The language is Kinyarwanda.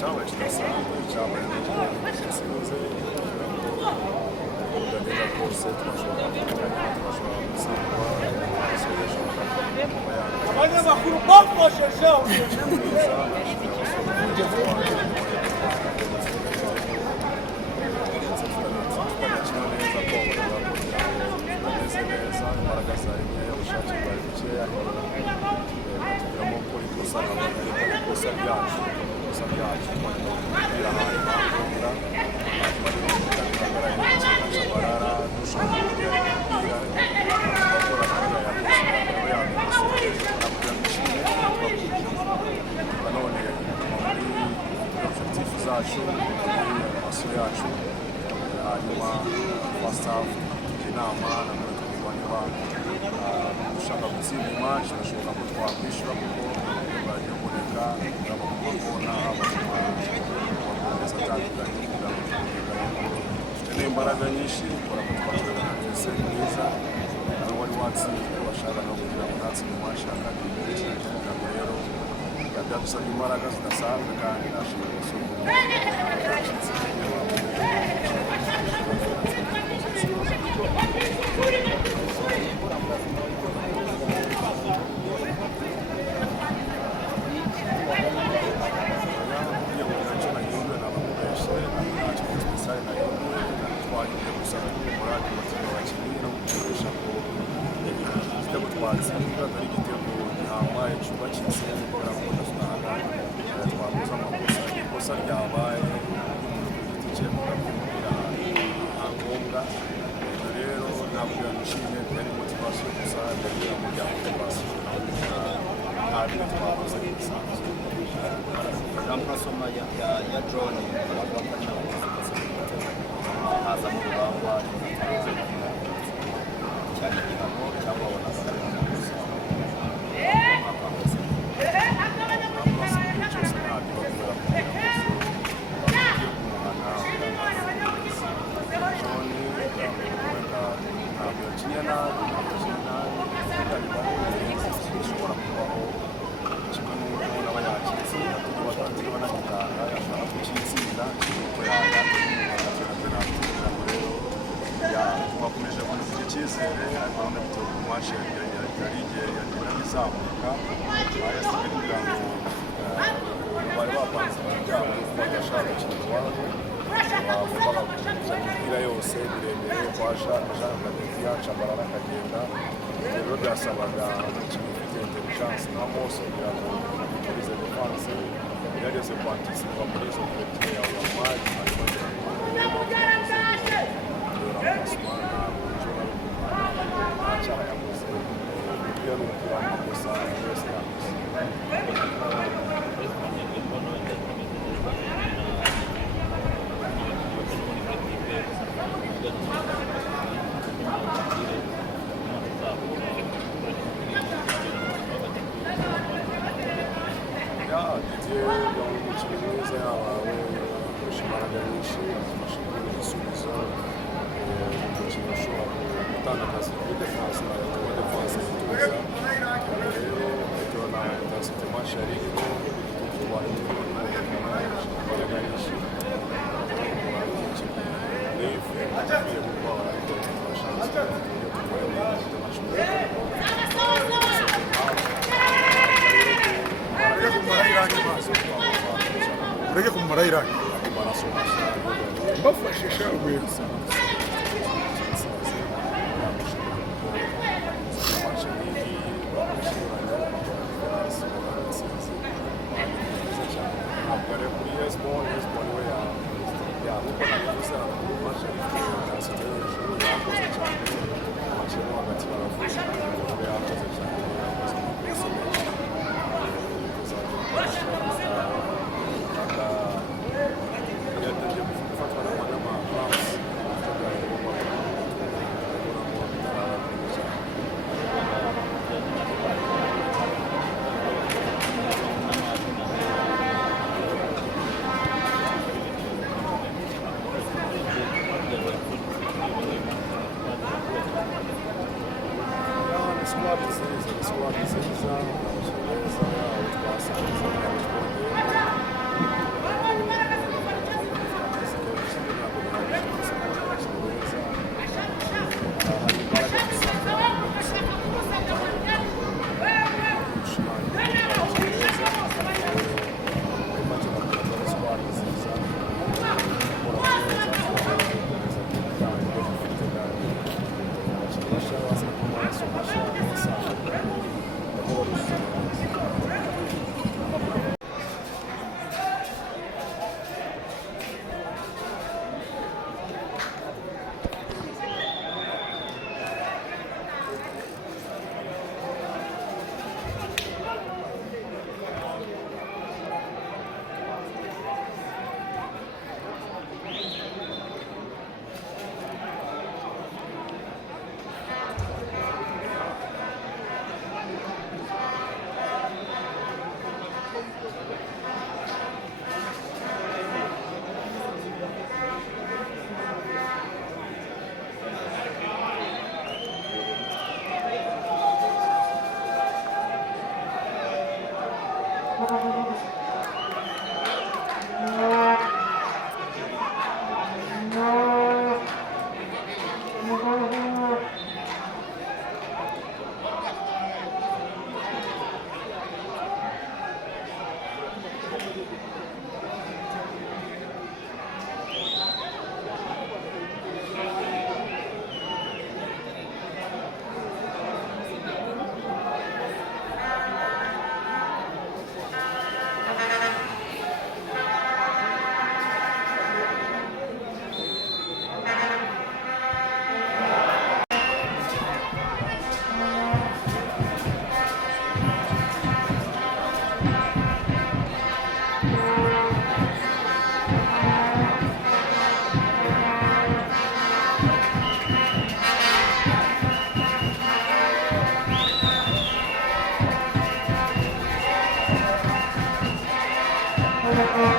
cyabaye kidasanzwe cyabaye n'igisubizo ndagenda rwose twashobora kuvugana twashobora gutsindwa abanyamakuru bafashije imbaraga zari nkeya ubushake bwari bukeya tugiramo ko ikosa ryacu umupira hanyuma akongera barara dushobora kugera umupira bakora nanone muri objectif zacu muri amaso yacu hanyuma first half inama niba dushaka gutsinda match birashoboka ko twakwishyura kuko bagiye kuboneka haba mu makona haba mu makomeza atandukanye kugira ngo dukeneye imbaraga nyinshi kubera ko twashobora na adversaire mwiza nawe wari watsinzwe bashaka no kugira ngo natsinde match ya kabiri kandi rero byadusabye imbaraga zidasanzwe kandi nashobora gusubira twatsinda ari igitego gihambaye cyubakitse kubera ko twakoze amakosa ikosa ryabaye umuntu ku giti cye kudakumira nta ngombwa rero ntabwo nishimye byari motivasiyo gusa byari umuryango motivasiyo nta bintu twakoze bisanzwe amasomo ya drone haza mu rugamba cyane igihano cyangwa twakomeje kugira icyizere ariko none bitewe ku match yari igihe yagenda bizamuka bayasigaye kugira ngo bari bapanze ibintu byabo bagashaka gukina iwabo bagombaga gukinisha imipira yose miremire kwasha akadefia Tchabalala akagenda rero byasabaga umukinnyi ufite intelligence nka Mose kugira ngo yiturize defense yageze kwantisipa muri izo couverture ya match ariko ureke kumara Iraki bafashisha ubuyobozi squad nziza, abakinnyi beza, aho twasanze Thank you.